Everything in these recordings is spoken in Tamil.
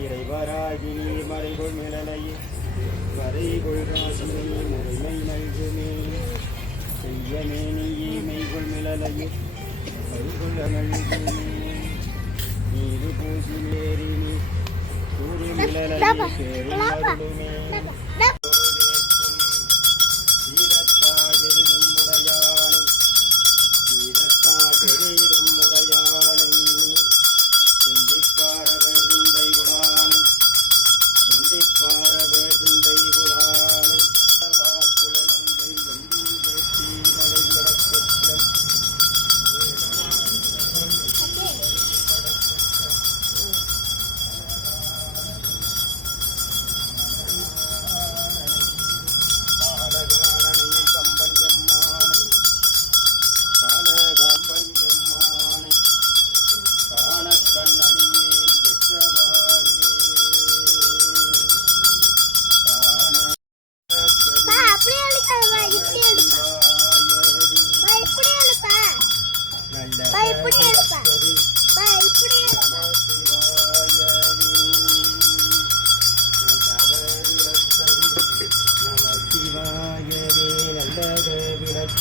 இறைவராகி நீர் மறைகொள் மிளலையே வரைகொள் ராசினி முறைமை நல்குமே செய்யமே நீயே மெய்கொள் மிளலையே கருகொள் நல்குமே நீரு பூசி நேரி நீ கூறு மிளலையே பேரும் சிந்தை உடானை வாக்குழந்தை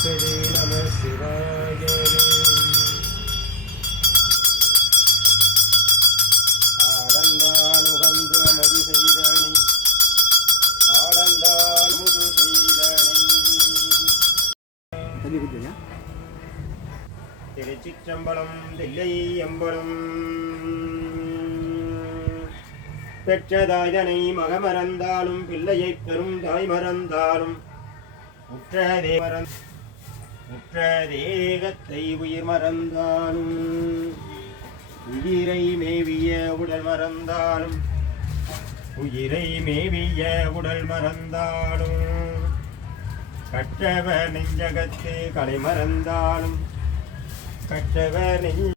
ஸ்ரீ நம சிவாய ஆலந்தான் உகந்து மது செய்தனை ஆலந்தான் முது செய்தனை திருச்சிற்றம்பலம் தில்லை அம்பலம் பெற்றதாயனை மகமறந்தாலும் பிள்ளையைப் பெறும் தாய் மறந்தாலும் உற்றதே மறந்த உற்ற தேகத்தை உயிர் மறந்தாலும் உயிரை மேவிய உடல் மறந்தாலும் உயிரை மேவிய உடல் மறந்தாலும் கற்றவ நெஞ்சகத்து கலை மறந்தாலும் கற்றவ நெஞ்ச